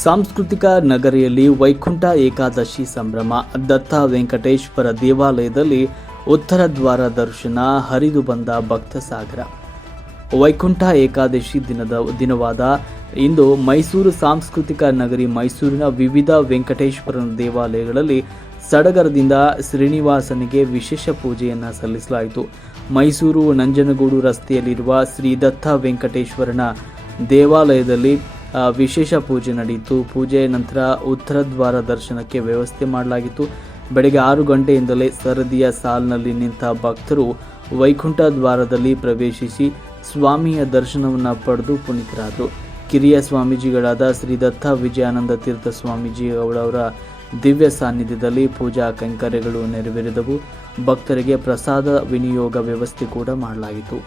ಸಾಂಸ್ಕೃತಿಕ ನಗರಿಯಲ್ಲಿ ವೈಕುಂಠ ಏಕಾದಶಿ ಸಂಭ್ರಮ, ದತ್ತ ವೆಂಕಟೇಶ್ವರ ದೇವಾಲಯದಲ್ಲಿ ಉತ್ತರ ದ್ವಾರ ದರ್ಶನ, ಹರಿದು ಬಂದ ಭಕ್ತ ಸಾಗರ. ವೈಕುಂಠ ಏಕಾದಶಿ ದಿನದ ದಿನವಾದ ಇಂದು ಮೈಸೂರು ಸಾಂಸ್ಕೃತಿಕ ನಗರಿ ಮೈಸೂರಿನ ವಿವಿಧ ವೆಂಕಟೇಶ್ವರನ ದೇವಾಲಯಗಳಲ್ಲಿ ಸಡಗರದಿಂದ ಶ್ರೀನಿವಾಸನಿಗೆ ವಿಶೇಷ ಪೂಜೆಯನ್ನು ಸಲ್ಲಿಸಲಾಯಿತು. ಮೈಸೂರು ನಂಜನಗೂಡು ರಸ್ತೆಯಲ್ಲಿರುವ ಶ್ರೀ ದತ್ತ ವೆಂಕಟೇಶ್ವರನ ದೇವಾಲಯದಲ್ಲಿ ವಿಶೇಷ ಪೂಜೆ ನಡೆಯಿತು ಪೂಜೆ ನಂತರ ಉತ್ತರ ದ್ವಾರ ದರ್ಶನಕ್ಕೆ ವ್ಯವಸ್ಥೆ ಮಾಡಲಾಗಿತ್ತು. ಬೆಳಗ್ಗೆ ಆರು ಗಂಟೆಯಿಂದಲೇ ಸರದಿಯ ಸಾಲಿನಲ್ಲಿ ನಿಂತ ಭಕ್ತರು ವೈಕುಂಠ ದ್ವಾರದಲ್ಲಿ ಪ್ರವೇಶಿಸಿ ಸ್ವಾಮಿಯ ದರ್ಶನವನ್ನು ಪಡೆದು ಪುನೀತರಾದರು. ಕಿರಿಯ ಸ್ವಾಮೀಜಿಗಳಾದ ಶ್ರೀ ದತ್ತ ವಿಜಯಾನಂದ ತೀರ್ಥ ಸ್ವಾಮೀಜಿ ಅವರವರ ದಿವ್ಯ ಸಾನ್ನಿಧ್ಯದಲ್ಲಿ ಪೂಜಾ ಕೈಂಕರ್ಯಗಳು ನೆರವೇರಿದವು. ಭಕ್ತರಿಗೆ ಪ್ರಸಾದ ವಿನಿಯೋಗ ವ್ಯವಸ್ಥೆ ಕೂಡ ಮಾಡಲಾಗಿತ್ತು.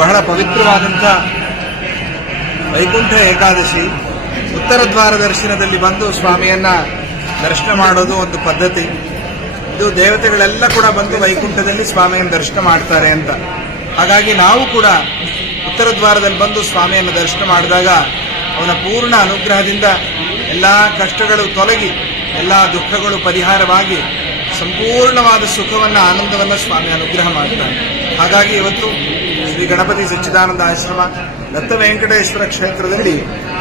ಬಹಳ ಪವಿತ್ರವಾದಂಥ ವೈಕುಂಠ ಏಕಾದಶಿ ಉತ್ತರ ದ್ವಾರ ದರ್ಶನದಲ್ಲಿ ಬಂದು ಸ್ವಾಮಿಯನ್ನ ದರ್ಶನ ಮಾಡೋದು ಒಂದು ಪದ್ಧತಿ. ಇದು ದೇವತೆಗಳೆಲ್ಲ ಕೂಡ ಬಂದು ವೈಕುಂಠದಲ್ಲಿ ಸ್ವಾಮಿಯನ್ನು ದರ್ಶನ ಮಾಡ್ತಾರೆ ಅಂತ. ಹಾಗಾಗಿ ನಾವು ಕೂಡ ಉತ್ತರ ದ್ವಾರದಲ್ಲಿ ಬಂದು ಸ್ವಾಮಿಯನ್ನು ದರ್ಶನ ಮಾಡಿದಾಗ ಅವನ ಪೂರ್ಣ ಅನುಗ್ರಹದಿಂದ ಎಲ್ಲ ಕಷ್ಟಗಳು ತೊಲಗಿ, ಎಲ್ಲ ದುಃಖಗಳು ಪರಿಹಾರವಾಗಿ ಸಂಪೂರ್ಣವಾದ ಸುಖವನ್ನು, ಆನಂದವನ್ನು ಸ್ವಾಮಿ ಅನುಗ್ರಹ ಮಾಡ್ತಾನೆ. ಹಾಗಾಗಿ ಇವತ್ತು ಶ್ರೀ ಗಣಪತಿ ಸಚ್ಚಿದಾನಂದ ಆಶ್ರಮ ದತ್ತ ವೆಂಕಟೇಶ್ವರ ಕ್ಷೇತ್ರದಲ್ಲಿ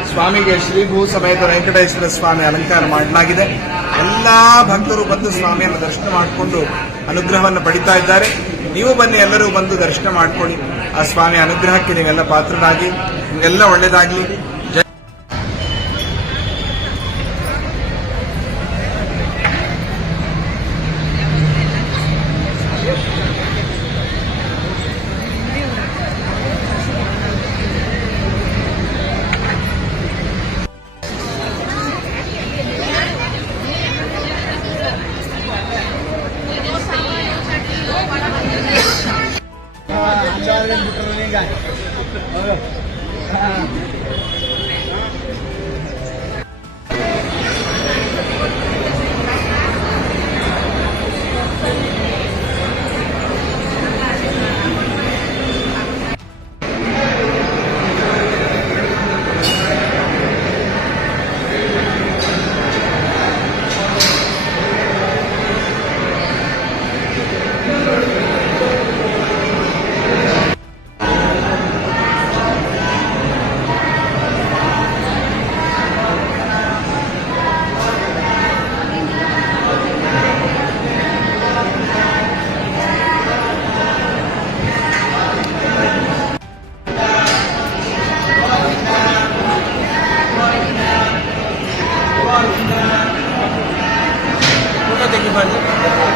ಸ್ವಾಮಿಗೆ ಶ್ರೀಭೂ ಸಮೇತ ವೆಂಕಟೇಶ್ವರ ಸ್ವಾಮಿ ಅಲಂಕಾರ ಮಾಡಲಾಗಿದೆ. ಎಲ್ಲ ಭಕ್ತರು ಬಂದು ಸ್ವಾಮಿಯನ್ನು ದರ್ಶನ ಮಾಡಿಕೊಂಡು ಅನುಗ್ರಹವನ್ನು ಪಡಿತಾ ಇದ್ದಾರೆ. ನೀವು ಬನ್ನಿ, ಎಲ್ಲರೂ ಬಂದು ದರ್ಶನ ಮಾಡ್ಕೊಳ್ಳಿ. ಆ ಸ್ವಾಮಿ ಅನುಗ್ರಹಕ್ಕೆ ನೀವೆಲ್ಲ ಪಾತ್ರರಾಗಿ, ನಿಮಗೆಲ್ಲ ಒಳ್ಳೇದಾಗ್ಲಿ. आमच्यावर कुठं नाही काय দেখি পারি।